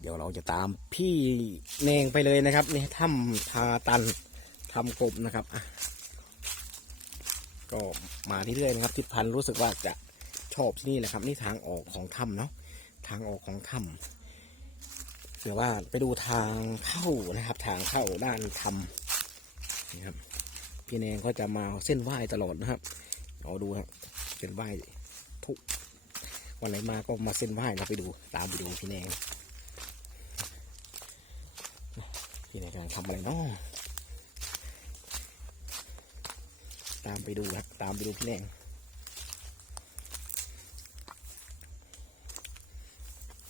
เดี๋ยวเราจะตามพี่เนงไปเลยนะครับนี่ถ้ำทาตันทำกบนะครับอะก็มาเรื่อยๆนะครับทิศพันรู้สึกว่าจะชอบที่นี่แหละครับ นี่ทางออกของถ้ำเนาะทางออกของถ้ำเสือว่าไปดูทางเข้านะครับ ทางเข้าด้านถ้ำนี่ครับพี่แนงก็จะมาเส้นไหว้ตลอดนะครับเราดูครับเส้นไหว้ทุกวันไหนมาก็มาเส้นไหว้เราไปดูตามไปดูพี่แนง พี่แนงกำลังทำอะไรเนาะตามไปดูครับ ตามไปดูพี่แนง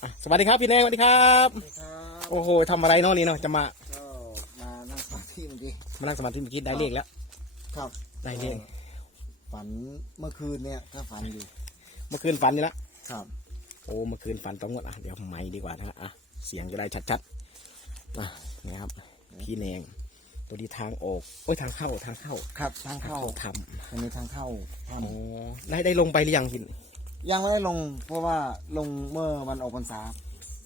อะสวัสดีครับพี่แนงสวัสดีครับ ครับโอ้โหทำอะไรเนาะนี่เนาะจะมาก็มานั่งสมาธิเมื่อกี้มานั่งสมาธิเมื่อกี้ได้เลขแล้ว ครับได้เลขฝันเมื่อคืนเนี่ยก็ฝันอยู่ เมื่อคืนฝันนี่ละครับ โอ้เมื่อคืนฝันต้องงดอะเดี๋ยวไม่ดีกว่านะฮะอะเสียงจะได้ชัดๆอะ นะครับพี่แนงตัวนี้ทางออกโอ้ยทางเข้าทางเข้าครับทางเข้าทำอันนี้ทางเข้าถ้อ๋อได้ได้ลงไปหรือยังหินำยังไม่ได้ลง เพราะว่าลงเมื่อวันออกพรรษา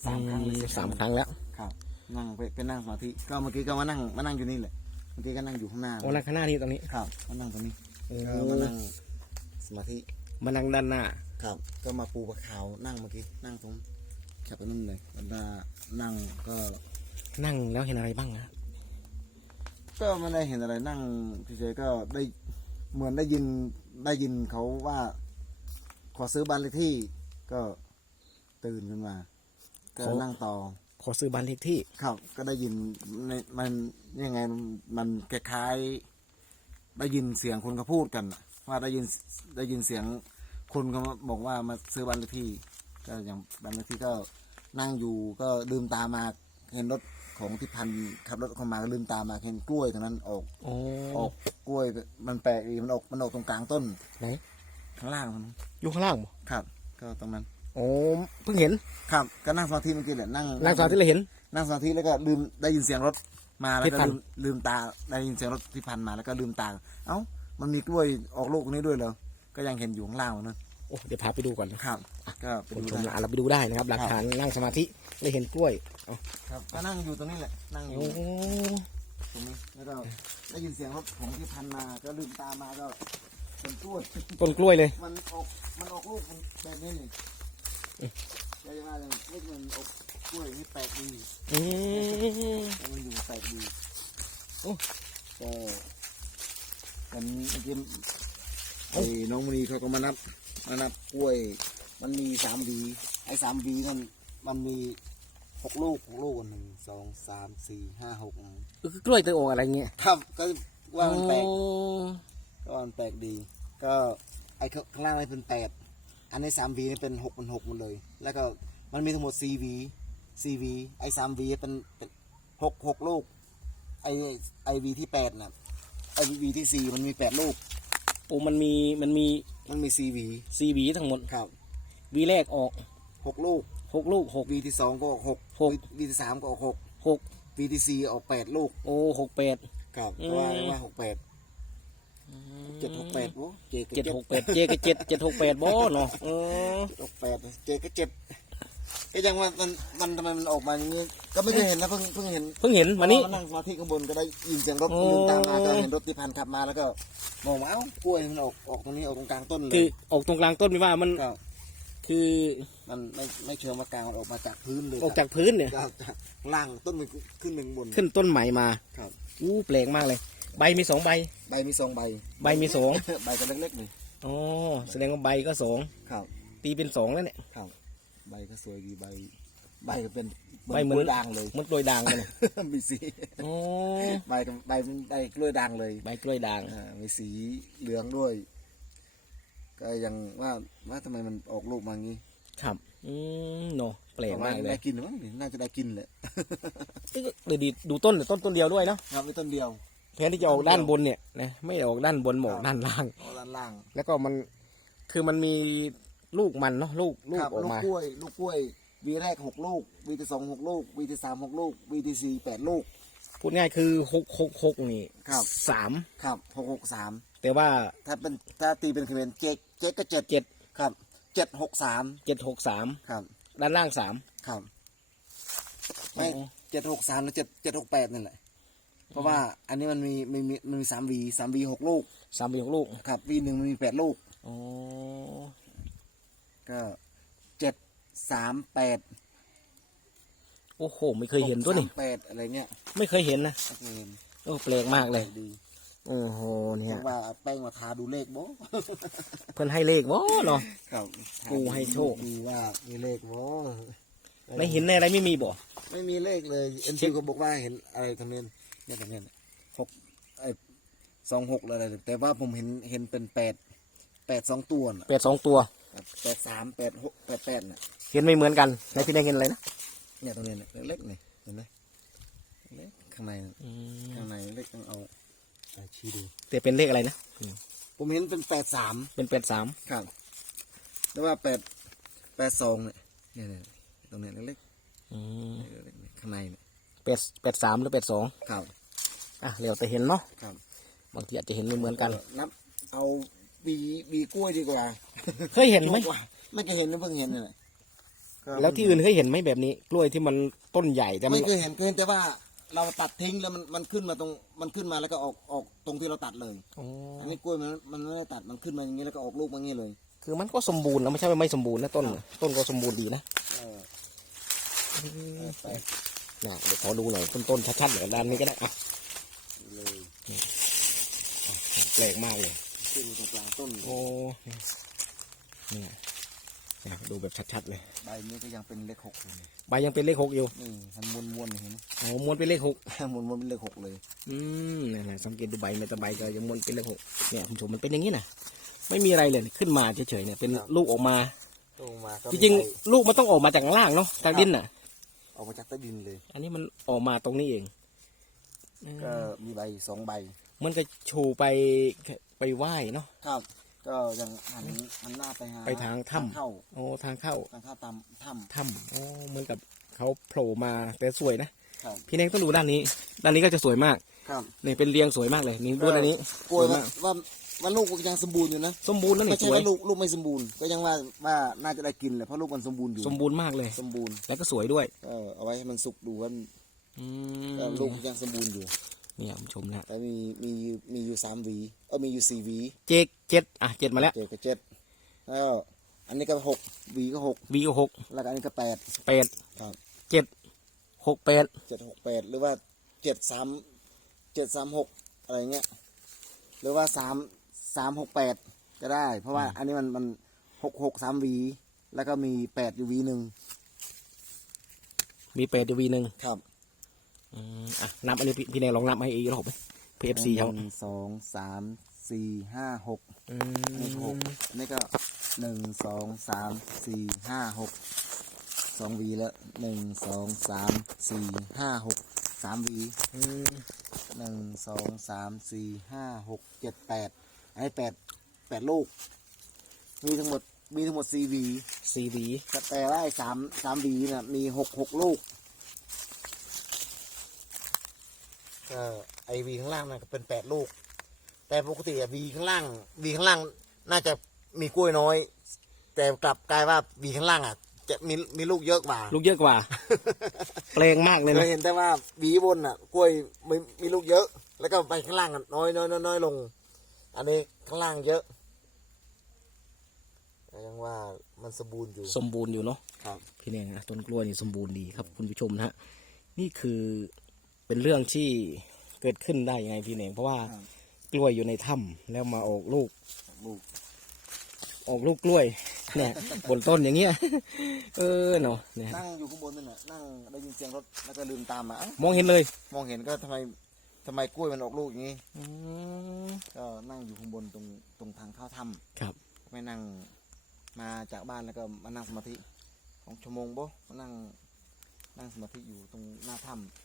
สามครั้งอืมสามครั้งแล้วครับ นั่งไปไปนั่งสมาธิก็เมื่อกี้ก็มานั่งมานั่งอยู่นี่แหละเมื่อกี้ก็นั่งอยู่ข้างหน้าโอ้นั่งข้างหน้านี่ตรงนี้ครับมานั่งตรงนี้โอ้ก็มานั่งสมาธิมานั่งด้านหน้าครับ ก็มาปูปะขาวนั่งเมื่อกี้นั่งตรงแคบไปนั่นเลยบรรดานั่งก็ นั่งแล้วเห็นอะไรบ้างนะก็ไม่ได้เห็นอะไรนั่งเฉยๆก็ได้เหมือนได้ยินได้ยินเขาว่า ขอซื้อบ้านเลขที่ ก็ตื่นขึ้นมา ก็นั่งต่อ ขอซื้อบ้านเลขที่ ครับ ก็ได้ยินในมันยังไงมันคล้ายๆได้ยินเสียงคนเขาพูดกันน่ะว่าได้ยินได้ยินเสียงคนเขาบอกว่ามาซื้อบ้านเลขที่ ก็อย่างบ้านเลขที่ก็นั่งอยู่ก็ลืมตามาเห็นรถ ของทิพันธ์ขับรถเข้ามาก็ลืมตามาเห็นกล้วยตรงนั้นออกโอ้ออกกล้วยมันแปลกดีมันออกมันออกตรงกลางต้นไหนข้างล่างตรงนั้นอยู่ข้างล่างบ่ครับ ก็ตรงนั้น โอ้เพิ่งเห็นครับก็นั่งสมาธิเมื่อกี้แหละนั่งนั่งสมาธิเลยเห็น นั่งสมาธิแล้วก็ลืมได้ยินเสียงรถมาแล้วก็ที่พันลืมลืมตาได้ยินเสียงรถที่พันมาแล้วก็ลืมตา เอ้ามันมีกล้วยออกลูกตรงนี้ด้วยเหรอก็ยังเห็นอยู่ข้างล่างอยู่นะโอ้เดี๋ยวพาไปดูก่อนนะครับก็ไปคนดูชมได้อะเราไปดูได้นะครับ หลักฐานนั่งสมาธิเลยเห็นกล้วยเอาครับก็นั่งอยู่ตรงนี้แหละ นั่งอโอ้ยู่ตรงนี้แล้วก็ได้ยินเสียงรถของที่พันมาก็ลืมตามาก็เป็นกล้วยต้นกล้วยเลย มันออกมันออกลูกมันแบบนี้นี่ได้ว่าเลยลูกมันออกกล้วยนี่แปลกดีอืม มันอยู่แปลกดีโอ้ก็กันเมื่อกี้ไอ้น้องมณีเขาก็มานับ มานับกล้วยมันมีสามหวีไอ้สามหวีนั่นมันมีหกลูกหกลูกหนึ่งสองสามสี่ห้าหกคือกล้วยตัวโอกอะไรเงี้ยครับก็ว่ามันแปลกโอ้ก็ว่ามันแปลกดี ก็ไอ้ข้างล่างนี่เป็นแปดอันนี้สามวีนี่เป็นหกเป็นหกหมดเลย แล้วก็มันมีทั้งหมดสี่วีสี่วีไอ้สามวีเป็นเป็นหกหกลูกไอ้ไอวีที่แปดน่ะไอวีที่สี่มันมีแปดลูกโอ้มันมีมันมี มันมีสี่วีสี่หวีทั้งหมดครับหวีแรกออกหกลูกหกลูกหก วีที่สองก็ออกหกหก วีที่สามก็ออกหกหกวีที่สี่ออกแปดลูกโอ้หกแปด ครับอืม ว่าว่าหกแปดเจ็ดหกแปดโว้เจก็เจ็ดหกแปดเจก็เจ็ดเจ็ดหกแปดบ่เนาะเออเจ็ดหกแปดเจก็เจ็ด ก็ยังว่ามันมันทำไมมันออกมาอย่างนี้ก็ไม่เคยเห็นนะเพิ่งเพิ่งเห็นเพิ่งเห็นมานี้เพราะว่านั่งสมาธิข้างบนก็ได้ยินเสียงรถโอ้ ลืมตามมาก็เห็นรถที่พันขับมาแล้วก็มองว่าเอ้ากล้วยมันออกออกตรงนี้ออกตรงกลางต้นเลคือยออกตรงกลางต้นไม่ว่ามันก็คือมันไม่ไม่เชิงว่ากลางมันออกมาจากพื้นเลยออกจากพื้นเนี่ยจากจากล่างต้นมันขึ้นหนึ่งบนขึ้นต้นใหม่มาครับ อู้แปลกมากเลย ใบมีสองใบ ใบมีสองใบ ใบมีสองใบก็เล็กๆหนึ่งอ๋อแสดงว่าใบก็สองครับ ตีเป็นสองแล้วเนี่ย ครับ ใบก็สวยดีใบ ใบก็เป็นใบเหมือน กล้วยด่างเลยมันกล้วยด่างกันเนี่ยมีสีอ๋อใบก็ใบเป็นใบกล้วยด่างเลยใบกล้วยด่าง อ่ามีสีเหลืองด้วย ก็ยังว่าว่าทำไมมันออกลูกมางี้ครับ อืมเนาะแปลกมากเลได้ยกินหรือมั้งน่าจะได้กินแหละเอ้ยเดี๋ยวดีดูต้นแต่ต้นต้นเดียวด้วยเนาะครับไม่ต้นเดียว แทนที่จะออกด้านบนเนี่ยนะไม่ออกด้านบนหมออกครับด้านล่าง เอาด้านล่าง แล้วก็มันคือมันมี ลูกมันเนาะลูกลูกครับออกลูกมากล้วย ลูกกล้วยวีแรกหกลูกวีที่สองหกลูกวีที่สามหกลูกวีที่สี่แปดลูก พูดง่ายคือหกหกหกนี่ครับ สามครับหกหกสามแต่ว่าถ้าเป็นถ้าตีเป็นคะแนนเจ็ดเจ็ดก็เจ็ดเจ็ดครับเจ็ดหกสามเจ็ดหกสามครับด้านล่างสาม ครับไม่เจ็ดหกสามหรือเจ็ดเจ็ดหกแปดนั่นแหละเพราะว่าอันนี้มันมีมันมีมันมีสามวีสามวีหกลูกสามปีของลูกครับวีหนึ่งมันมีแปดลูก อ๋อ ก็เจ็ดสามแปดโอ้โห ไม่เคยเห็นด้วยนี่สามแปดอะไรเงี้ยไม่เคยเห็นนะไม่เคยเห็นโอ้แปลกมากเลย ดีโอ้โหเพเนี่ยราะว่าเอาแป้งมาทาดูเลขโบเพิ่นให้เลขวะเนาะครับกูให้โชคดีว่ามีเลขโบไม่เห็นในอะไรไม่มีบ่ไม่มีเลขเลยเอ็นเช็ซีคก็บอกว่าเห็นอะไรทำเนียนเนี่ยทำเนียนหกไอ้สองหกอะไรแต่ว่าผมเห็นเห็นเป็นแปดแปดสองตัวน่ะแปดสองตัวครับ แปดสามแปดหกแปดแปดน่ะเห็นไม่เหมือนกันไหนพี่แดงเห็นอะไรนะเนี่ยตรงนี้เนี่ยเล็กๆนี่เห็นไหมเล็กข้างในน่ะข้างในเล็กต้องเอาเอาชี้ดูแต่เป็นเลขอะไรนะผมเห็นเป็นแปดสามเป็นแปดสามครับแล้วว่าแปดแปดสองเนี่ยเนี่ยเนี่ยตรงเนี้ยเล็กๆเล็กๆข้างในเนี่ยแปดแปดสามหรือแปดสองครับอะเดี๋ยวแต่เห็นเนาะครับบางทีอาจจะเห็นไม่เหมือนกันนับเอา บีบีกล้วยดีกว่าเคยเห็นไหมดีกว่าไม่เคยเห็นนะเพิ่งเห็นเลยแล้วที่อื่นเคยเห็นไหมแบบนี้ กล้วยที่มันต้นใหญ่แต่มัไม่นเคยเห็นเคยเห็นแต่ว่าเราตัดทิ้งแล้วมันมันขึ้นมาตรงมันขึ้นมาแล้วก็ออกออกตรงที่เราตัดเลยอ๋ออันนี้กล้วยมันมันไม่ได้ตัดมันขึ้นมาอย่างนี้แล้วก็ออกลูกมาอย่างนี้เลยคือมันก็สมบูรณ์นะไม่ใช่ว่าไม่สมบูรณ์นะต้น ต้นก็สมบูรณ์ดีนะเออเออไปนะเดี๋ยวขอดูหน่อยต้นต้นๆชัดๆเดี๋ยวด้านนี้ก็ได้อะเลยแปลกมากเลย ขึ้นตรงกลางต้นโอ้เนี่ยเนี่ยดูแบบชัดๆเลย ใบนี้ก็ยังเป็นเลขหกอยู่นี่ใบยังเป็นเลขหกอยู่นี่มันม้วนม้วนๆเห็นไหมโอ้ม้วนเป็นเลขหกม้วนม้วนๆเป็นเลขหกเลย อืมนี่นแหละสังเกตดูใบมันแต่ใบก็ยังม้วนเป็นเลขหกเนี่ยคุณผู้ชมมันเป็นอย่างนี้นะไม่มีอะไรเลยขึ้นมาเฉยๆเนี่ยเป็นลูกออกมาลงมาก็จริงๆลูกมันต้องออกมาจากข้างล่างเนาะจากดินน่ะ ออกมาจากใต้ดินเลย อันนี้มันออกมาตรงนี้เองก็มีใบสองใบ มันก็ชูไปไปไหว้เนาะ ครับ ก็ยังหันหันหน้าไปหาไปทางถ้ำ เข้าโอ้ทางเข้าทางเข้าตามถ้ถ้ำโอ้เหมือนกับเขาโผล่มาแต่สวยนะำครับ พี่เน่งต้องดูด้านนี้ ด้านนี้ก็จะสวยมากครับนี่เป็นเรียงสวยมากเลยนี่ดูด้านนี้กล้วยสว่ามาว่าว่าลูกก็ยังสมบูรณ์อยู่นะสมบูรณ์นะไม่นี่ใช่สวยว่าลูกลูกไม่สมบูรณ์ ก็ยังว่าว่าน่าจะได้กินแหละเพราะลูกมันสมบูรณ์อยู่สมบูรณ์มากเลย สมบูรณ์แล้วก็สวยด้วยก็เอาไว้ให้มันสุกดูว่าอืมเอ่อลูกยังสมบูรณ์อยู่เนี่ยคุณผู้ชมนะแต่มีมีอยู่มีอยู่สามหวีเออมีอยู่สี่หวีเจ็ดเจ็ดอะเจ็ดมาแล้วเจ็ดกับเจ็ดแล้วอันนี้ก็หกหวีก็หกวีก็หกแล้วก็อันนี้ก็แปดแปดครับเจ็ดหกแปดเจ็ดหกแปดหรือว่าเจ็ดสามเจ็ดสามหกอะไรเงี้ยหรือว่าสามสามหกแปดก็ได้ เพราะว่าอันนี้มันมันหกหกสามหวีแล้วก็มีแปดอยู่หวีหนึ่งมีแปดอยู่วีหนึ่งครับ อืมอะนับอันนี้พี่พี่แนงลองนับให้อีกรอบไหมพีเอฟซีเขาหนึ่งสองสามสี่ห้าหกอือันนี้หกมอันนี้ก็หนึ่งสองสามสี่ห้าหกสองหวีแล้วหนึ่งสองสามสี่ห้าหกสามหวีอืมหนึ่งสองสามสี่ห้าหกเจ็ดแปดอันนี้แปดแปดลูก มีทั้งหมดมีทั้งหมดสี่หวีซีวีแต่แต่ว่าไอ้สามสามหวีน่ะมีหกหกลูก ก็ไอหวีข้างล่างน่ะก็เป็นแปดลูก แต่ปกติอะหวีข้างล่างหวีข้างล่างน่าจะมีกล้วยน้อย แต่กลับกลายว่าหวีข้างล่างอะ จะมีมีลูกเยอะกว่าลูกเยอะกว่าแปลงมากเลยเคนะยเห็นแต่ว่าหวีบนอะ กล้วยมีมีลูกเยอะ แล้วก็ไปข้างล่างอะน้อยน้อยน้อยน้อยลง อันนี้ข้างล่างเยอะแต่ยังว่ามันสมบูรณ์อยู่สมบูรณ์อยู่เนาะครับ พี่แนงนะต้นกล้วยนี่สมบูรณ์ดีครับคุณผู้ชมนะฮะนี่คือ เป็นเรื่องที่เกิดขึ้นได้ยังไงพี่แนงเพราะว่าครับ กล้วยอยู่ในถ้ำแล้วมาออกลูก ลูกออกลูกกล้วย เนี่ย บนต้นอย่างเงี้ย เออเนาะเนี่ยนั่งอยู่ข้างบนนั่นน่ะนั่งได้ยินเสียงรถแล้วก็ลืมตามมาเอ้ามองเห็นเลยมองเห็นก็ทำไมทำไมกล้วยมันออกลูกอย่างนี้อืมก็นั่งอยู่ข้างบนตรงตรงทางเข้าถ้ครับำไม่นั่งมาจากบ้านแล้วก็มานั่งสมาธิของชั่วโมงบ่มานั่งนั่งสมาธิอยู่ตรงหน้าถ้ำ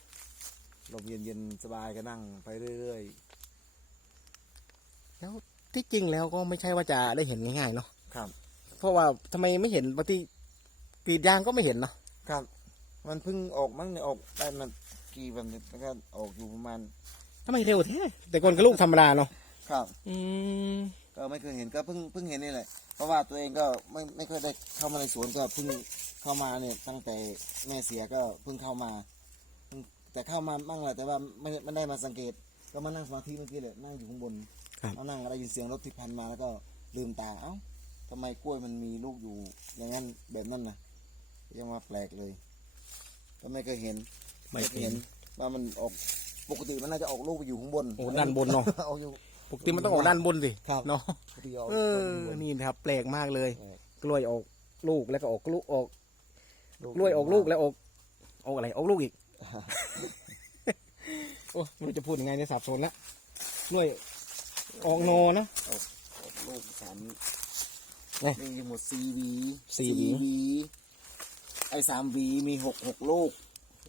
ลมเย็นๆสบายก็นั่งไปเรื่อยแล้วที่จริงแล้วก็ไม่ใช่ว่าจะได้เห็นง่ายๆเนาะๆครับ เพราะว่าทำไมไม่เห็นบางทีกรีดยางก็ไม่เห็นเนาะครับ มันเพิ่งออกมั้งเนี่ยออกได้มันกี่วันเนี่ยแล้วก็ออกอยู่ประมาณทำไมเร็วแท้แต่ก่อนก็ลูกธรรมดาเนาะครับ อืมก็ไม่เคยเห็นก็เพิ่งเพิ่งเห็นนี่แหละเพราะว่าตัวเองก็ไม่ไม่ค่อยได้เข้ามาในสวนก็เพิ่งเข้ามาเนี่ยตั้งแต่แม่เสียก็เพิ่งเข้ามา แต่เข้ามาบ้างแหละแต่ว่าไม่ไม่ได้มาสังเกต ก็มานั่งสมาธิเมื่อกี้เลยนั่งอยู่ข้างบนครับมานั่งได้ยินเสียงรถที่พันมาแล้วก็ลืมตาเอ้าทำไมกล้วยมันมีลูกอยู่อย่างนั้นแบบนั้นนะยังมาแปลกเลย ก็ไม่เคยเห็นไม่เห็นว่ามันออกปกติมันน่าจะออกลูกไปอยู่ข้างบนโอ้ด้านบนเนาะออกอยู่ปกติมันต้องออกด้านบนสิครับเนาะปกติออกเออข้างบนนี่นะครับ แปลกมากเลยแปลกกล้วยออกลูกแล้วก็ออกลูกออกกล้วยออกลูกแล้วออกออกอะไรออกลูกอีก โอ้ไม่รู้จะพูดยังไงเนี่ยสับสนละกล้วยออกโนนะ ออกออกลูกสามนี่มีทั้งหมดสี่หวีสี่หวีไอ้สามหวีมีหกหกลูก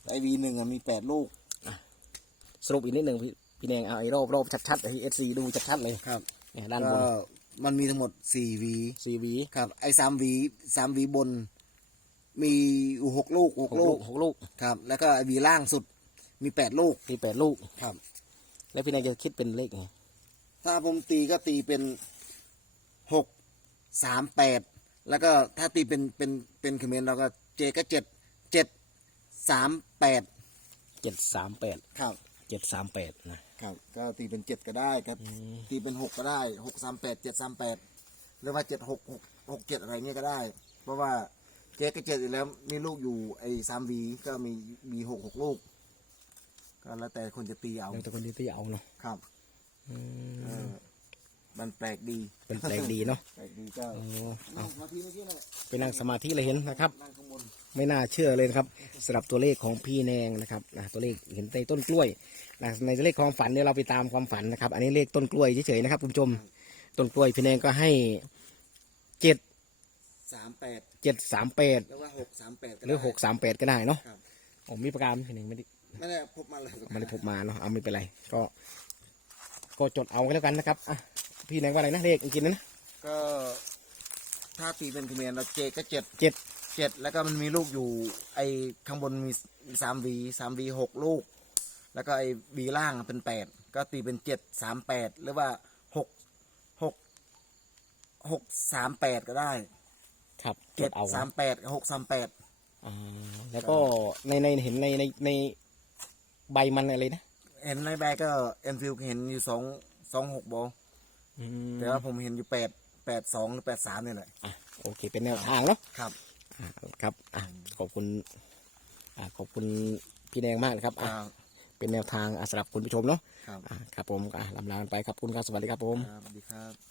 ไอ้หวีหนึ่งอะมีแปดลูก สรุปอีกนิดหนึ่งพี่พี่แนงเอาไอ้รอบรอบชัดๆให้เอสซีดูชัดๆเลยครับเนี่ยด้านบก็นมันมีทั้งหมดสี่หวี สี่หวี ครับ ไอ้สามหวีสามหวีบน มีอยู่หกลูกหหกกลูลูกกหกลูกครับ แล้วก็ไอ้หวีล่างสุดมีแปดลูกมีแปดลูกครับ แล้วพี่แนงจะคิดเป็นเลขไงถ้าผมตีก็ตีเป็นหกสามแปดแล้วก็ถ้าตีเป็นเป็นเป็นคอมเขมนต์เราก็เจก็เจ็ดเจ็ดสามแปดเจ็ดสามแปดครับเจ็ดสามแปดนะครับ ก็ตีเป็นเจ็ดก็ได้ครับ ตีเป็นหกก็ได้หกสามแปดเจ็ดสามแปดหรือว่าเจ็ดหกหกหกเจ็ดอะไรเงี้ยก็ได้ เพราะว่า เจ๊ก็เจ็ดอยู่แล้วมีลูกอยู่ไอ้สามวีก็มีมีหกหกลูก ก็แล้วแต่คนจะตีเอาแล้วแต่คนที่ที่เอาเนาะครับอืมเออมันแปลกดีเป็นแปลกดีเนาะแปลกดีก็โอ้นั่งสมาธิเมื่อกี้นั่นแหละไปนั่งสมาธิเลยเห็นนะครับ นั่งข้างบน ไม่น่าเชื่อเลยนะครับสำหรับตัวเลขของพี่แนงนะครับนะตัวเลขเห็นในต้นกล้วยนะในเลขความฝันเดี๋ยวเราไปตามความฝันนะครับ อันนี้เลขต้นกล้วยเฉยๆนะครับคุณผู้ชมต้นกล้วยพี่แนงก็ให้เจ็ด สามแปดเจ็ดสามแปดหรือว่าหกสามแปดหรือหกสามแปดก็ได้เนาะครับผมมีประการพี่แนงไม่ได้ไม่ได้พบมาเลยไม่ได้พบมาเนาะเอาไม่เป็นไร ก็ ก็จดเอาก็แล้วกันนะครับอะพี่แนงว่าอะไรนะเลขอีกทีนะก็ถ้าตีเป็นคอมเขมนต์เราเจก็เจ็ดเจ็ดเจ็ดแล้วก็มันมีลูกอยู่ ไอ้ข้างบนมีสามวีสามวีหกลูก แล้วก็ไอ้วีล่างเป็นแปดก็ตีเป็นเจ็ดสามแปดหรือว่าหกหกหกสามแปดก็ได้ ครับจเจ็ดดเอาสามแปดหกสามแปดอ่าแล้วก็ในในเห็นในในในใบมันอะไรนะเห็นในแบกก็เอ็นฟิลเห็นอยู่สองสองหกบออืมแต่ว่าผมเห็นอยู่แปดแปดสองหรือแปดสามนี่แหละอะโอเค เป็นแนวทางเนาะ ครับ อ่าครับอะขอบคุณอ่าขอบคุณพี่แดงมากนะครับอะครับเป็นแนวทางอะสำหรับคุณผู้ชมเนาะครับอะครับผมอะลำลากันไปครับคุณครับสวัสดีครับผม ครับสวัสดีครับ